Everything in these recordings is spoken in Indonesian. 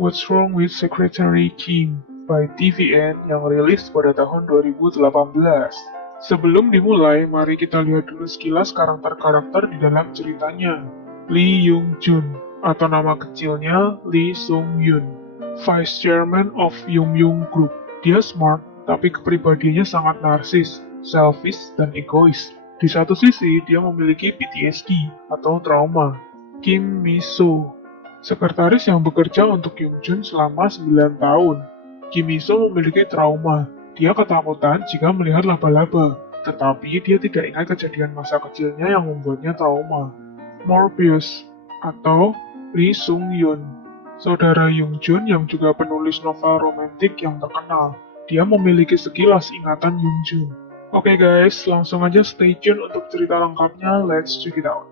What's Wrong with Secretary Kim by TVN yang rilis pada tahun 2018. Sebelum dimulai, mari kita lihat dulu sekilas karakter-karakter di dalam ceritanya. Lee Young Jun, atau nama kecilnya Lee Sung Yun, Vice Chairman of Yum Yum Group. Dia smart, tapi kepribadiannya sangat narsis, selfish, dan egois. Di satu sisi, dia memiliki PTSD atau trauma. Kim Mi-soo, sekretaris yang bekerja untuk Young Jun selama 9 tahun. Kim Mi-soo memiliki trauma. Dia ketakutan jika melihat laba-laba, tetapi dia tidak ingat kejadian masa kecilnya yang membuatnya trauma. Morbius, atau Lee Sung Yoon, saudara Young Jun yang juga penulis novel romantik yang terkenal. Dia memiliki sekilas ingatan Young Jun. Oke guys, langsung aja stay tune untuk cerita lengkapnya, let's check it out.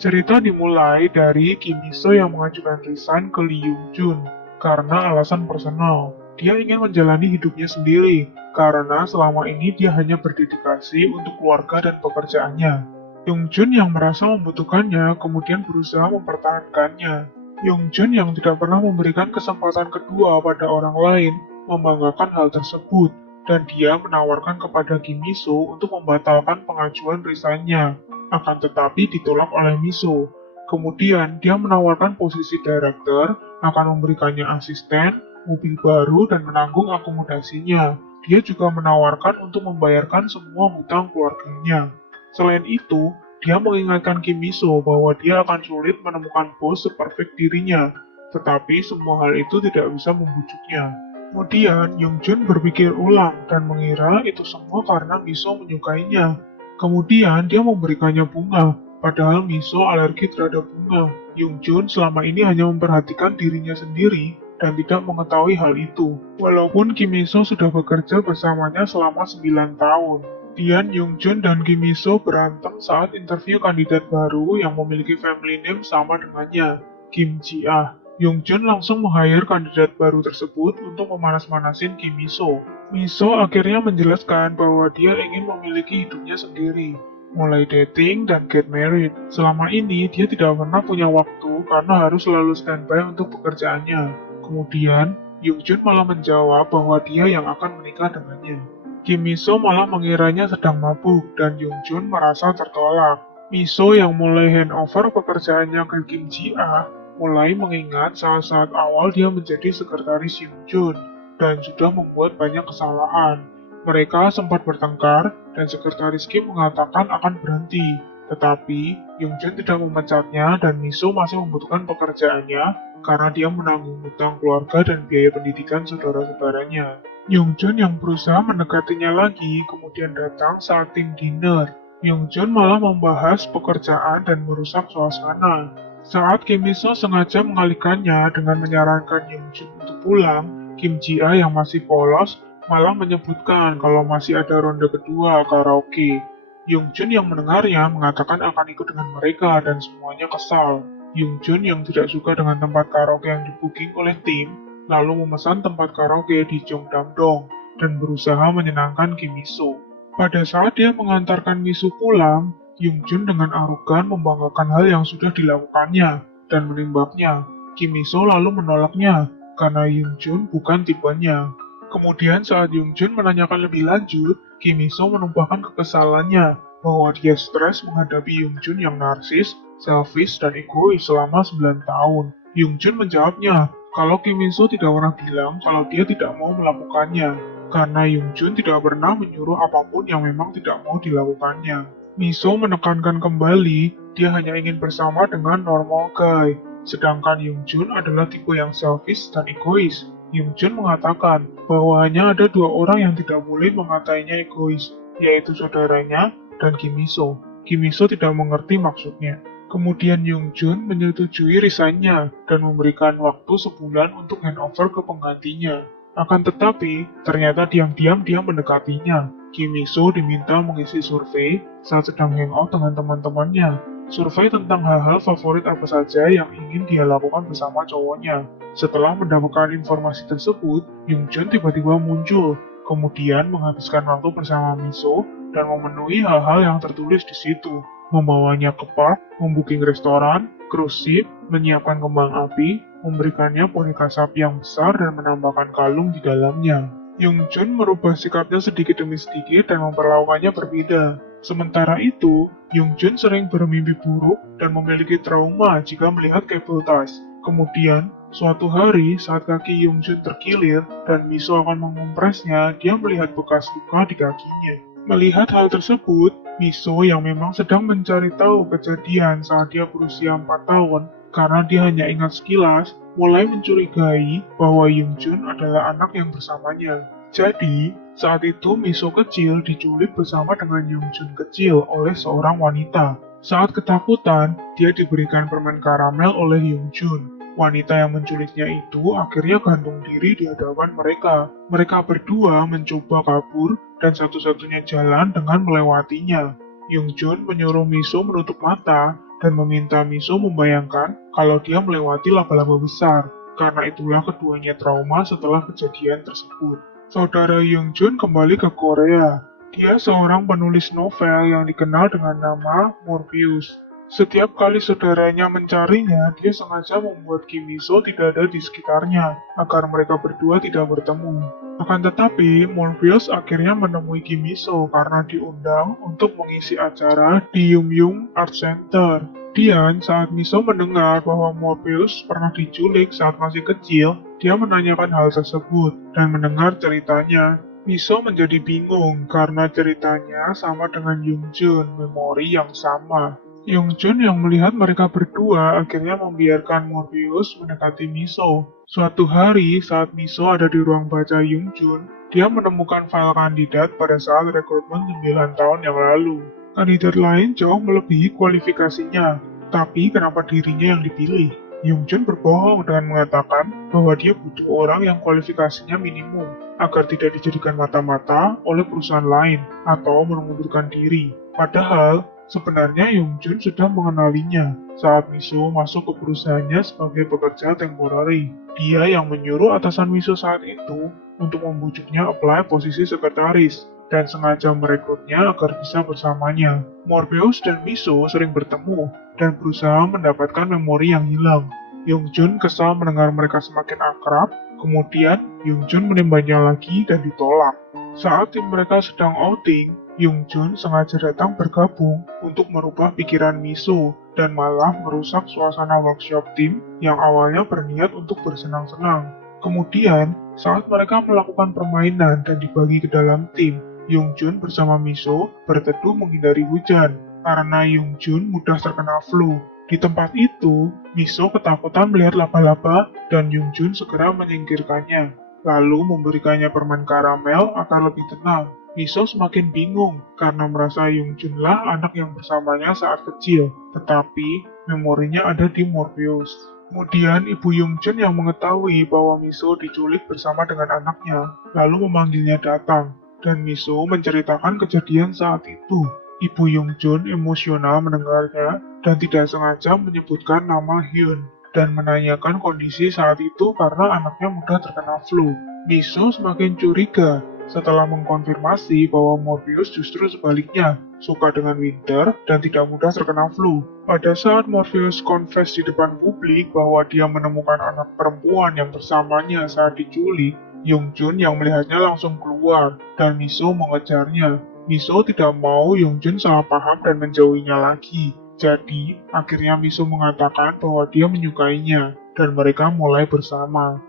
Cerita dimulai dari Kim Mi-soo yang mengajukan resign ke Lee Young Jun karena alasan personal. Dia ingin menjalani hidupnya sendiri, karena selama ini dia hanya berdedikasi untuk keluarga dan pekerjaannya. Young Jun yang merasa membutuhkannya kemudian berusaha mempertahankannya. Young Jun yang tidak pernah memberikan kesempatan kedua pada orang lain membanggakan hal tersebut, dan dia menawarkan kepada Kim Mi-soo untuk membatalkan pengajuan resign-nya. Akan tetapi ditolak oleh Mi-soo. Kemudian dia menawarkan posisi director, akan memberikannya asisten, mobil baru, dan menanggung akomodasinya. Dia juga menawarkan untuk membayarkan semua hutang keluarganya. Selain itu, dia mengingatkan Kim Mi-soo bahwa dia akan sulit menemukan bos seperfect dirinya, tetapi semua hal itu tidak bisa membujuknya. Kemudian, Young Jun berpikir ulang dan mengira itu semua karena Mi-soo menyukainya. Kemudian, dia memberikannya bunga, padahal Mi-soo alergi terhadap bunga. Young Jun selama ini hanya memperhatikan dirinya sendiri dan tidak mengetahui hal itu. Walaupun Kim Mi-soo sudah bekerja bersamanya selama 9 tahun. Kemudian Young Jun dan Kim Mi-soo berantem saat interview kandidat baru yang memiliki family name sama dengannya, Kim Ji-ah. Young Jun langsung meng-hire kandidat baru tersebut untuk memanas-manasin Kim Mi-soo. Mi-soo akhirnya menjelaskan bahwa dia ingin memiliki hidupnya sendiri, mulai dating dan get married. Selama ini dia tidak pernah punya waktu karena harus selalu standby untuk pekerjaannya. Kemudian, Young Jun malah menjawab bahwa dia yang akan menikah dengannya. Kim Mi-soo malah mengiranya sedang mabuk dan Young Jun merasa tertolak. Mi-soo yang mulai handover pekerjaannya ke Kim Ji-ah mulai mengingat saat-saat awal dia menjadi sekretaris Young Jun dan sudah membuat banyak kesalahan. Mereka sempat bertengkar dan sekretaris Kim mengatakan akan berhenti. Tetapi, Young Jun tidak memecatnya dan Mi-soo masih membutuhkan pekerjaannya karena dia menanggung hutang keluarga dan biaya pendidikan saudara-saudaranya. Young Jun yang berusaha mendekatinya lagi kemudian datang saat tim dinner. Young Jun malah membahas pekerjaan dan merusak suasana. Saat Kim Mi-soo sengaja mengalihkannya dengan menyarankan Young Jun untuk pulang, Kim Ji-ah yang masih polos malah menyebutkan kalau masih ada ronde kedua karaoke. Young Jun yang mendengarnya mengatakan akan ikut dengan mereka dan semuanya kesal. Young Jun yang tidak suka dengan tempat karaoke yang di-booking oleh tim, lalu memesan tempat karaoke di Jongdam-dong dan berusaha menyenangkan Kim Mi-soo. Pada saat dia mengantarkan Mi-soo pulang, Young Jun dengan arogan membanggakan hal yang sudah dilakukannya dan menimbaknya. Kim Mi-soo lalu menolaknya karena Young Jun bukan tipenya. Kemudian saat Young Jun menanyakan lebih lanjut, Kim Mi-soo menumpahkan kekesalannya bahwa dia stres menghadapi Young Jun yang narsis, selfish, dan egois selama 9 tahun. Young Jun menjawabnya kalau Kim Mi-soo tidak pernah bilang kalau dia tidak mau melakukannya, karena Young Jun tidak pernah menyuruh apapun yang memang tidak mau dilakukannya. Mi-soo menekankan kembali dia hanya ingin bersama dengan normal guy, sedangkan Young Jun adalah tipe yang selfish dan egois. Young Jun mengatakan bahwa hanya ada 2 orang yang tidak boleh mengatainya egois, yaitu saudaranya dan Kim Mi-soo. Kim Mi-soo tidak mengerti maksudnya. Kemudian Young Jun menyetujui resign-nya dan memberikan waktu sebulan untuk handover ke penggantinya. Akan tetapi, ternyata diam-diam dia mendekatinya. Kim Mi-soo diminta mengisi survei saat sedang hangout dengan teman-temannya. Survei tentang hal-hal favorit apa saja yang ingin dia lakukan bersama cowoknya. Setelah mendapatkan informasi tersebut, Young Jun tiba-tiba muncul, kemudian menghabiskan waktu bersama Mi-soo dan memenuhi hal-hal yang tertulis di situ. Membawanya ke park, membooking restoran, cruise ship, menyiapkan kembang api, memberikannya boneka sapi yang besar dan menambahkan kalung di dalamnya. Yongjun merubah sikapnya sedikit demi sedikit dan memperlakukannya berbeda. Sementara itu, Yongjun sering bermimpi buruk dan memiliki trauma jika melihat kabel tas. Kemudian, suatu hari saat kaki Yongjun terkilir dan Miso akan mengompresnya, dia melihat bekas luka di kakinya. Melihat hal tersebut, Miso yang memang sedang mencari tahu kejadian saat dia berusia 4 tahun, karena dia hanya ingat sekilas, mulai mencurigai bahwa Yongjun adalah anak yang bersamanya. Jadi, saat itu Miso kecil diculik bersama dengan Yongjun kecil oleh seorang wanita. Saat ketakutan, dia diberikan permen karamel oleh Yongjun. Wanita yang menculiknya itu akhirnya gantung diri di hadapan mereka. Mereka berdua mencoba kabur dan satu-satunya jalan dengan melewatinya. Yongjun menyuruh Miso menutup mata dan meminta Miso membayangkan kalau dia melewati laba-laba besar. Karena itulah keduanya trauma setelah kejadian tersebut. Saudara Yongjun kembali ke Korea. Dia seorang penulis novel yang dikenal dengan nama Morpheus. Setiap kali saudaranya mencarinya, dia sengaja membuat Kim Miso tidak ada di sekitarnya, agar mereka berdua tidak bertemu. Akan tetapi, Morpheus akhirnya menemui Kim Miso karena diundang untuk mengisi acara di Yum Art Center. Dan saat Miso mendengar bahwa Morpheus pernah diculik saat masih kecil, dia menanyakan hal tersebut dan mendengar ceritanya. Miso menjadi bingung karena ceritanya sama dengan Yongjun, memori yang sama. Yongjun yang melihat mereka berdua akhirnya membiarkan Morpheus mendekati Miso. Suatu hari saat Miso ada di ruang baca Yongjun, dia menemukan file kandidat pada saat rekrutmen 9 tahun yang lalu. Kandidat lain jauh melebihi kualifikasinya, tapi kenapa dirinya yang dipilih? Yongjun berbohong dengan mengatakan bahwa dia butuh orang yang kualifikasinya minimum agar tidak dijadikan mata-mata oleh perusahaan lain atau mengundurkan diri. Padahal, sebenarnya Yongjun sudah mengenalinya saat Miso masuk ke perusahaannya sebagai pekerja temporary. Dia yang menyuruh atasan Miso saat itu untuk membujuknya apply posisi sekretaris dan sengaja merekrutnya agar bisa bersamanya. Morpheus dan Miso sering bertemu dan berusaha mendapatkan memori yang hilang. Yongjun kesal mendengar mereka semakin akrab, kemudian Yongjun menembaknya lagi dan ditolak. Saat tim mereka sedang outing, Yongjun sengaja datang bergabung untuk merubah pikiran Miso dan malah merusak suasana workshop tim yang awalnya berniat untuk bersenang-senang. Kemudian, saat mereka melakukan permainan dan dibagi ke dalam tim, Yongjun bersama Miso berteduh menghindari hujan karena Yongjun mudah terkena flu. Di tempat itu, Miso ketakutan melihat laba-laba dan Yongjun segera menyingkirkannya, lalu memberikannya permen karamel agar lebih tenang. Miso semakin bingung karena merasa Yongjunlah anak yang bersamanya saat kecil, tetapi memorinya ada di Morpheus. Kemudian ibu Yongjun yang mengetahui bahwa Miso diculik bersama dengan anaknya, lalu memanggilnya datang, dan Miso menceritakan kejadian saat itu. Ibu Yongjun emosional mendengarnya dan tidak sengaja menyebutkan nama Hyun dan menanyakan kondisi saat itu karena anaknya mudah terkena flu. Miso semakin curiga setelah mengkonfirmasi bahwa Morpheus justru sebaliknya, suka dengan winter dan tidak mudah terkena flu. Pada saat Morpheus confess di depan publik bahwa dia menemukan anak perempuan yang bersamanya saat diculik, Yongjun yang melihatnya langsung keluar dan Miso mengejarnya. Miso tidak mau Yongjun salah paham dan menjauhinya lagi. Jadi, akhirnya Miso mengatakan bahwa dia menyukainya, dan mereka mulai bersama.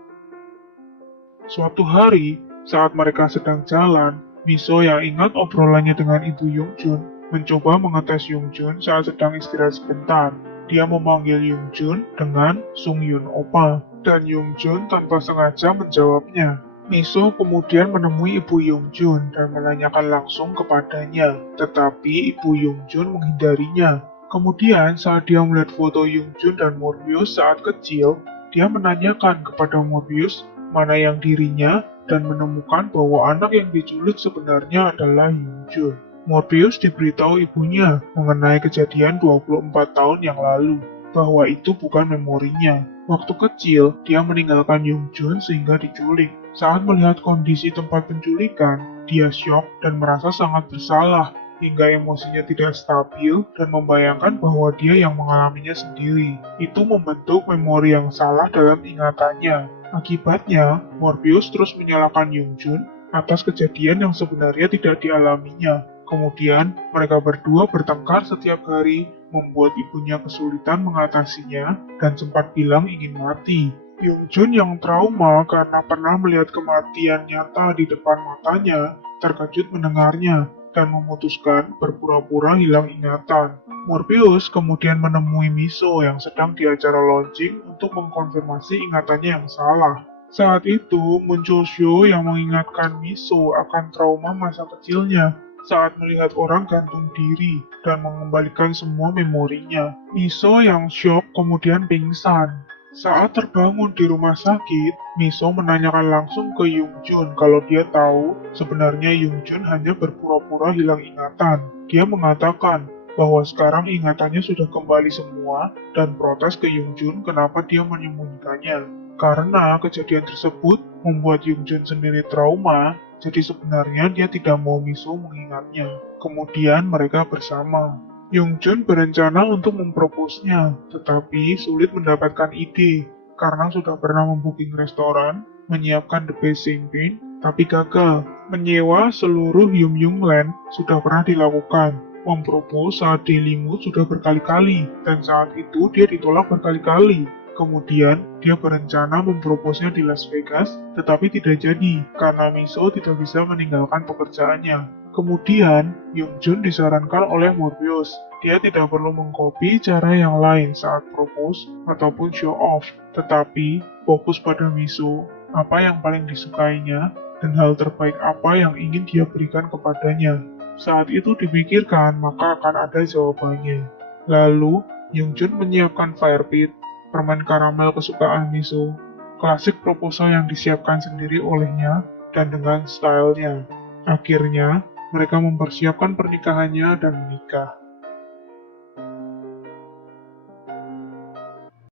Suatu hari, saat mereka sedang jalan, Miso yang ingat obrolannya dengan ibu Yongjun mencoba mengetes Yongjun saat sedang istirahat sebentar. Dia memanggil Yongjun dengan Sungyun Oppa, dan Yongjun tanpa sengaja menjawabnya. Miso kemudian menemui ibu Yongjun dan menanyakan langsung kepadanya, tetapi ibu Yongjun menghindarinya. Kemudian saat dia melihat foto Yongjun dan Morpheus saat kecil, dia menanyakan kepada Morpheus mana yang dirinya dan menemukan bahwa anak yang diculik sebenarnya adalah Yongjun. Morpheus diberitahu ibunya mengenai kejadian 24 tahun yang lalu, bahwa itu bukan memorinya. Waktu kecil, dia meninggalkan Yongjun sehingga diculik. Saat melihat kondisi tempat penculikan, dia syok dan merasa sangat bersalah. hingga emosinya tidak stabil dan membayangkan bahwa dia yang mengalaminya sendiri. Itu membentuk memori yang salah dalam ingatannya. Akibatnya, Morbius terus menyalahkan Yoongjun atas kejadian yang sebenarnya tidak dialaminya. Kemudian, mereka berdua bertengkar setiap hari, membuat ibunya kesulitan mengatasinya dan sempat bilang ingin mati. Yoongjun yang trauma karena pernah melihat kematian nyata di depan matanya, terkejut mendengarnya dan memutuskan berpura-pura hilang ingatan. Morbius kemudian menemui Miso yang sedang di acara launching untuk mengkonfirmasi ingatannya yang salah. Saat itu muncul Sho yang mengingatkan Miso akan trauma masa kecilnya saat melihat orang gantung diri dan mengembalikan semua memorinya. Miso yang syok kemudian pingsan. Saat terbangun di rumah sakit, Miso menanyakan langsung ke Yoongjun kalau dia tahu sebenarnya Yoongjun hanya berpura-pura hilang ingatan. Dia mengatakan bahwa sekarang ingatannya sudah kembali semua dan protes ke Yoongjun kenapa dia menyembunyikannya. Karena kejadian tersebut membuat Yoongjun sendiri trauma, jadi sebenarnya dia tidak mau Miso mengingatnya. Kemudian mereka bersama. Yoongjun berencana untuk memproposnya, tetapi sulit mendapatkan ide karena sudah pernah membooking restoran, menyiapkan the best champagne, tapi gagal. Menyewa seluruh Yum Land sudah pernah dilakukan. Mempropos saat daily mood sudah berkali-kali, dan saat itu dia ditolak berkali-kali. Kemudian, dia berencana memproposnya di Las Vegas, tetapi tidak jadi karena Miso tidak bisa meninggalkan pekerjaannya. Kemudian, Yoongjun disarankan oleh Morbius. Dia tidak perlu mengcopy cara yang lain saat propose ataupun show off, tetapi fokus pada Miso, apa yang paling disukainya, dan hal terbaik apa yang ingin dia berikan kepadanya. Saat itu dipikirkan, maka akan ada jawabannya. Lalu, Yoongjun menyiapkan fire pit, permen karamel kesukaan Miso, klasik proposal yang disiapkan sendiri olehnya, dan dengan stylenya. Akhirnya, mereka mempersiapkan pernikahannya dan menikah.